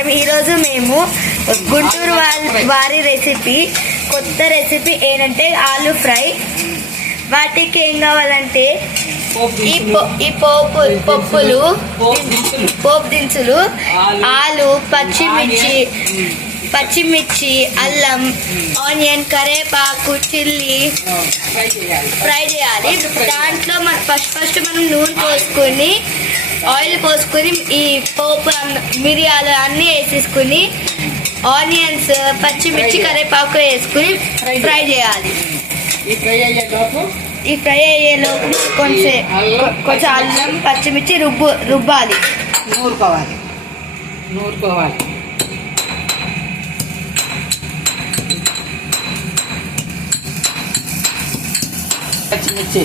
స్వాగతం. ఈరోజు మేము గుంటూరు వారి రెసిపీ, కొత్త రెసిపీ ఏంటంటే ఆలు ఫ్రై. వాటికి ఏం కావాలంటే ఈ పప్పులు, పోపు దినుసులు, ఆలు, పచ్చిమిర్చి, అల్లం, ఆనియన్, కరేపాకు, చిల్లీ ఫ్రై చేయాలి. దాంట్లో ఫస్ట్ మనం నూనె పోసుకొని, ఆయిల్ పోసుకొని, ఈ పోపు మిరియాలు అన్నీ వేసేసుకుని, ఆనియన్స్, పచ్చిమిర్చి, కరేపాకు వేసుకుని ఫ్రై చేయాలి. ఈ ఫ్రై అయ్యేలోపు కొంచెం అల్లం, పచ్చిమిర్చి రుబ్బాలి, నూరుకోవాలి. పచ్చిమిర్చి,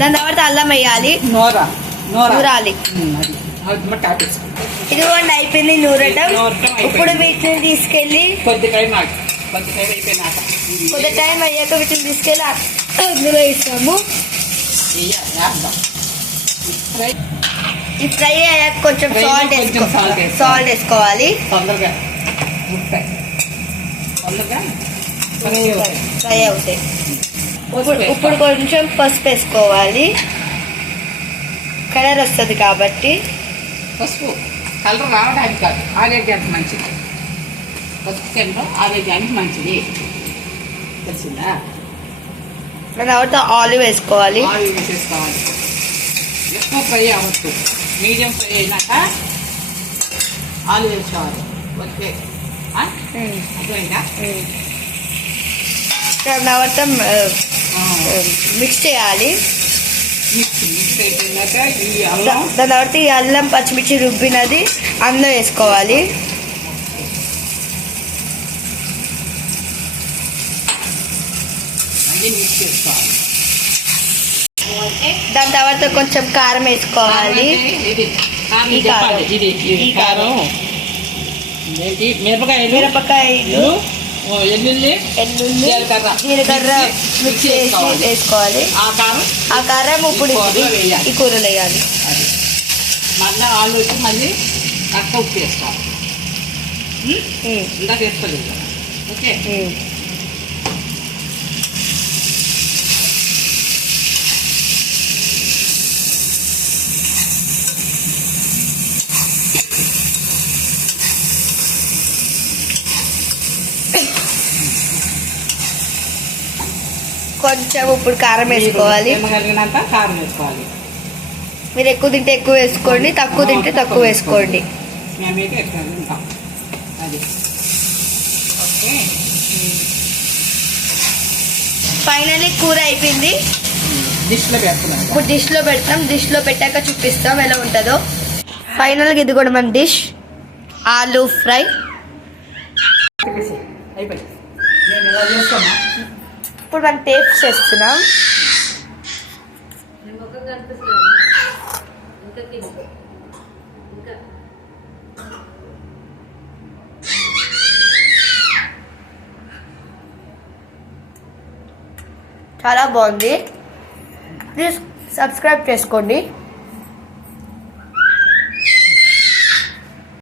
దాని తర్వాత అల్లం వేయాలి, నూరాలి. ఇదిగోండి అయిపోయింది నూరటం. ఇప్పుడు వీటిని తీసుకెళ్ళి కొద్ది టైం అయ్యాక వీటిని తీసుకెళ్ళి అందులో వేస్తాము. ఈ ఫ్రై అయ్యాక కొంచెం సాల్ట్ వేసుకోవాలి. ఫ్రై అవుతాయి. ఇప్పుడు కొంచెం పసుపు వేసుకోవాలి, కలర్ వస్తుంది కాబట్టి. పసుపు కలర్ రావడానికి కాదు, ఆరోగ్యానికి మంచిది. పసుపు తినడం ఆరోగ్యానికి మంచిది, తెలిసిందా? తర్వాత ఆలివ్ వేసుకోవాలి. ఆలివ్ వేసేసుకోవాలి. ఎక్కువ ఫ్రై అవ్వచ్చు, మీడియం ఫ్రై అయినాక ఆలివ్ వేసుకోవాలి. ఓకే, అర్థమైందా? తర్వాత మిక్స్ చేయాలి. దాని తర్వాత ఈ అల్లం, పచ్చిమిర్చి రుబ్బినది అందులో వేసుకోవాలి. దాని తర్వాత కొంచెం కారం వేసుకోవాలి. మిరపకాయలు, ఎల్లుల్లి, జీలకర్ర మిక్స్ చేసి వేసుకోవాలి. ఆ కారం ఇప్పుడు ఈ కూరలు వేయాలి. మళ్ళీ ఆలు వచ్చి మళ్ళీ కట్ట ఉప్పు వేసుకోవాలి. ఇందాక వేసుకోలేదు. ఓకే, కొంచెం ఇప్పుడు కారం వేసుకోవాలి. కారం వేసుకోవాలి. మీరు ఎక్కువ తింటే ఎక్కువ వేసుకోండి, తక్కువ తింటే తక్కువ వేసుకోండి. మేమైతే ఎక్కువ తింటాం. అది ఓకే. ఫైనల్లీ కూర అయిపోయింది. డిష్లో పెడుతున్నాం. ఇప్పుడు డిష్లో పెడతాం. డిష్లో పెట్టాక చూపిస్తాం ఎలా ఉంటుందో. ఫైనల్గా ఇది కూడా మన డిష్ ఆలు ఫ్రై అయిపోయింది. నేను ఇలా చేస్తాను. ఇప్పుడు మనం టేస్ట్ చేస్తున్నాం. చాలా బాగుంది. ప్లీజ్ సబ్స్క్రైబ్ చేసుకోండి.